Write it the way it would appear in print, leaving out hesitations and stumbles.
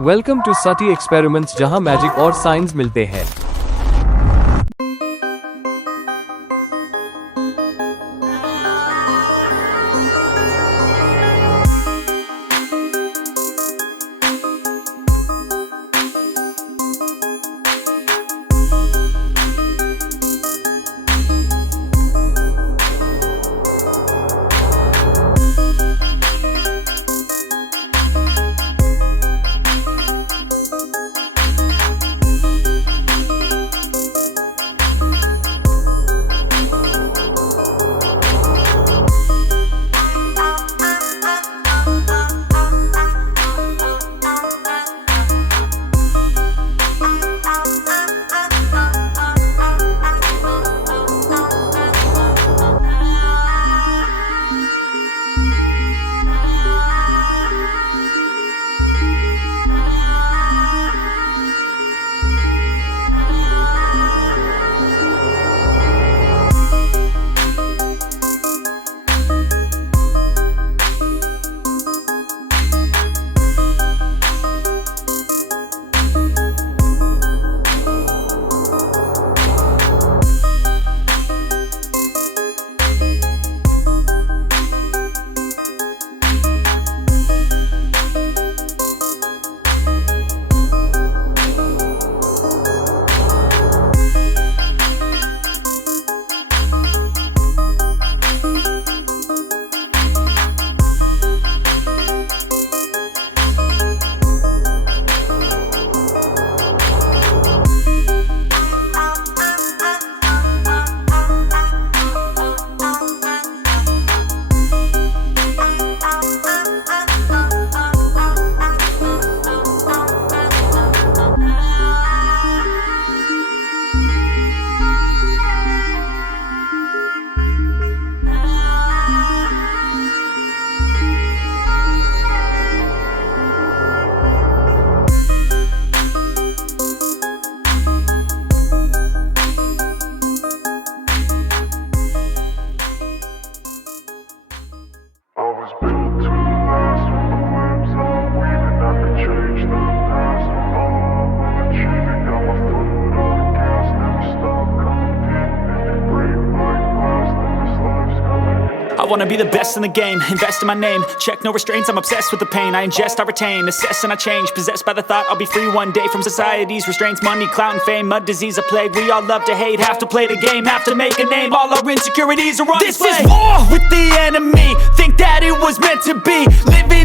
Welcome to सटी experiments, जहां magic और साइंस मिलते हैं। I wanna be the best in the game, invest in my name, check no restraints, I'm obsessed with the pain. I ingest, I retain, assess and I change, possessed by the thought I'll be free one day from society's restraints. Money, clout and fame, mud, disease, a plague. We all love to hate, have to play the game, have to make a name. All our insecurities are on display. This is war with the enemy, think that it was meant to be. Living